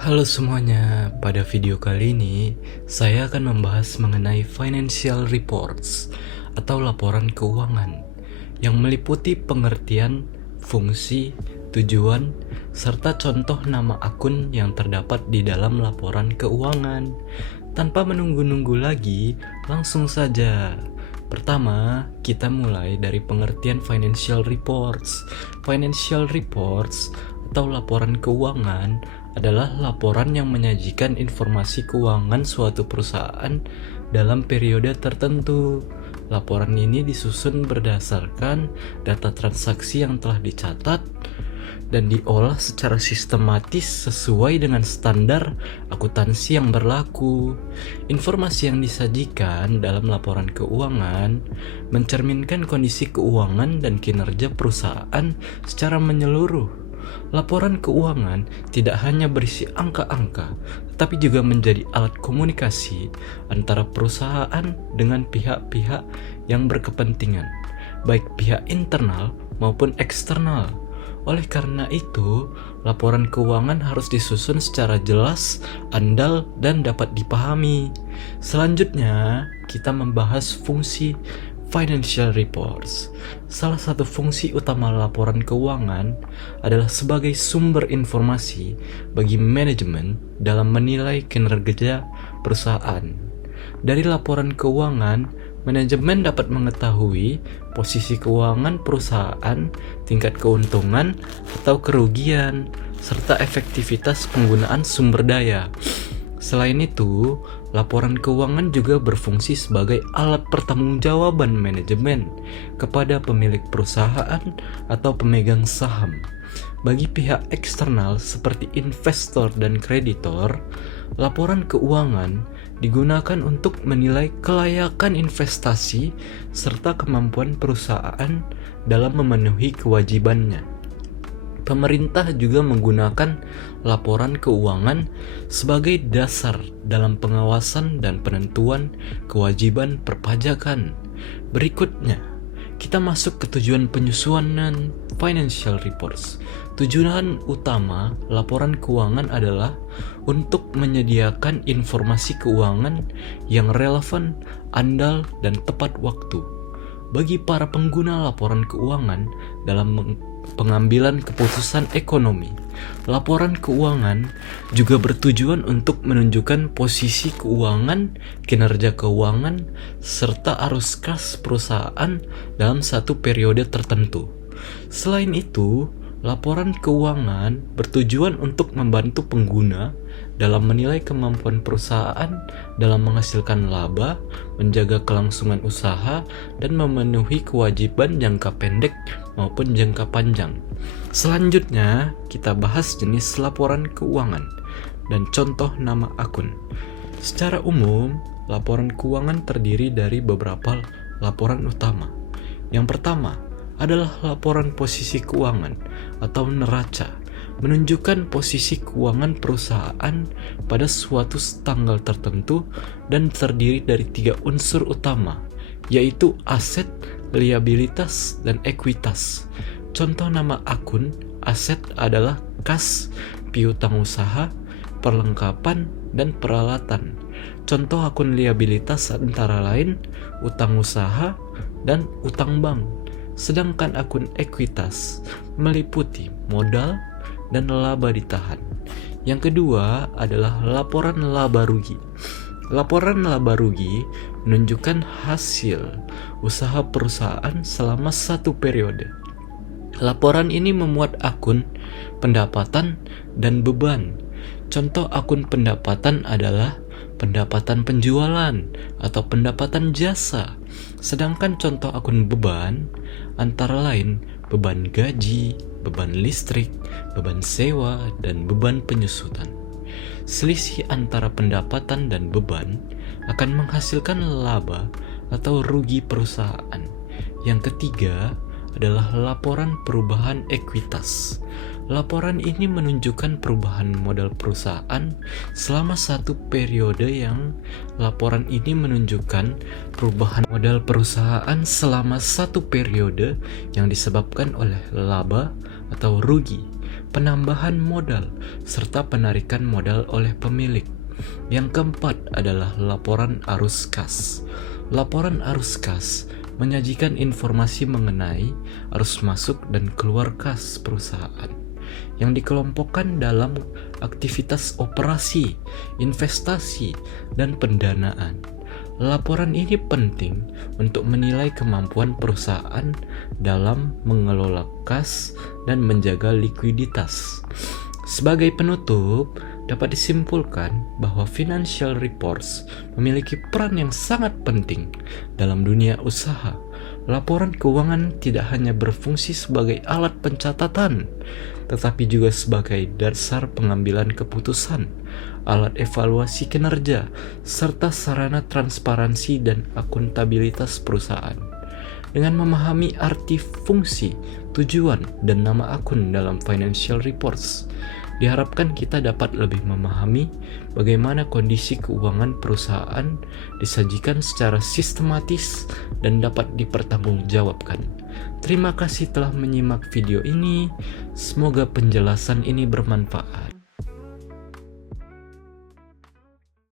Halo semuanya, pada video kali ini saya akan membahas mengenai financial reports atau laporan keuangan yang meliputi pengertian, fungsi, tujuan, serta contoh nama akun yang terdapat di dalam laporan keuangan. Tanpa menunggu-nunggu lagi, langsung saja. Pertama, kita mulai dari pengertian financial reports. Financial reports atau laporan keuangan adalah laporan yang menyajikan informasi keuangan suatu perusahaan dalam periode tertentu. Laporan ini disusun berdasarkan data transaksi yang telah dicatat dan diolah secara sistematis sesuai dengan standar akuntansi yang berlaku. Informasi yang disajikan dalam laporan keuangan mencerminkan kondisi keuangan dan kinerja perusahaan secara menyeluruh. Laporan keuangan tidak hanya berisi angka-angka, tetapi juga menjadi alat komunikasi antara perusahaan dengan pihak-pihak yang berkepentingan, baik pihak internal maupun eksternal. Oleh karena itu, laporan keuangan harus disusun secara jelas, andal, dan dapat dipahami. Selanjutnya, kita membahas fungsi financial reports. Salah satu fungsi utama laporan keuangan adalah sebagai sumber informasi bagi manajemen dalam menilai kinerja perusahaan. Dari laporan keuangan, manajemen dapat mengetahui posisi keuangan perusahaan, tingkat keuntungan atau kerugian, serta efektivitas penggunaan sumber daya. Selain itu, laporan keuangan juga berfungsi sebagai alat pertanggungjawaban manajemen kepada pemilik perusahaan atau pemegang saham. Bagi pihak eksternal seperti investor dan kreditor, laporan keuangan digunakan untuk menilai kelayakan investasi serta kemampuan perusahaan dalam memenuhi kewajibannya. Pemerintah juga menggunakan laporan keuangan sebagai dasar dalam pengawasan dan penentuan kewajiban perpajakan. Berikutnya, kita masuk ke tujuan penyusunan financial reports. Tujuan utama laporan keuangan adalah untuk menyediakan informasi keuangan yang relevan, andal, dan tepat waktu bagi para pengguna laporan keuangan dalam pengambilan keputusan ekonomi. Laporan keuangan juga bertujuan untuk menunjukkan posisi keuangan, kinerja keuangan, serta arus kas perusahaan dalam satu periode tertentu. Selain itu, laporan keuangan bertujuan untuk membantu pengguna dalam menilai kemampuan perusahaan dalam menghasilkan laba, menjaga kelangsungan usaha, dan memenuhi kewajiban jangka pendek maupun jangka panjang. Selanjutnya, kita bahas jenis laporan keuangan dan contoh nama akun. Secara umum, laporan keuangan terdiri dari beberapa laporan utama. Yang pertama adalah laporan posisi keuangan atau neraca, menunjukkan posisi keuangan perusahaan pada suatu tanggal tertentu dan terdiri dari 3 unsur utama, yaitu aset, liabilitas, dan ekuitas. Contoh nama akun aset adalah kas, piutang usaha, perlengkapan, dan peralatan. Contoh akun liabilitas antara lain utang usaha dan utang bank. Sedangkan akun ekuitas meliputi modal dan laba ditahan. Yang kedua adalah laporan laba rugi. Laporan laba rugi menunjukkan hasil usaha perusahaan selama satu periode. Laporan ini memuat akun pendapatan dan beban. Contoh akun pendapatan adalah pendapatan penjualan atau pendapatan jasa. Sedangkan contoh akun beban antara lain beban gaji, beban listrik, beban sewa, dan beban penyusutan. Selisih antara pendapatan dan beban akan menghasilkan laba atau rugi perusahaan. Yang ketiga adalah laporan perubahan ekuitas. Laporan ini menunjukkan perubahan modal perusahaan selama satu periode yang laporan ini menunjukkan perubahan modal perusahaan selama satu periode yang disebabkan oleh laba atau rugi penambahan modal, serta penarikan modal oleh pemilik. Yang keempat adalah laporan arus kas. Laporan arus kas menyajikan informasi mengenai arus masuk dan keluar kas perusahaan yang dikelompokkan dalam aktivitas operasi, investasi, dan pendanaan. Laporan ini penting untuk menilai kemampuan perusahaan dalam mengelola kas dan menjaga likuiditas. Sebagai penutup, dapat disimpulkan bahwa financial reports memiliki peran yang sangat penting dalam dunia usaha. Laporan keuangan tidak hanya berfungsi sebagai alat pencatatan, tetapi juga sebagai dasar pengambilan keputusan, alat evaluasi kinerja, serta sarana transparansi dan akuntabilitas perusahaan. Dengan memahami arti, fungsi, tujuan, dan nama akun dalam financial reports, diharapkan kita dapat lebih memahami bagaimana kondisi keuangan perusahaan disajikan secara sistematis dan dapat dipertanggungjawabkan. Terima kasih telah menyimak video ini. Semoga penjelasan ini bermanfaat.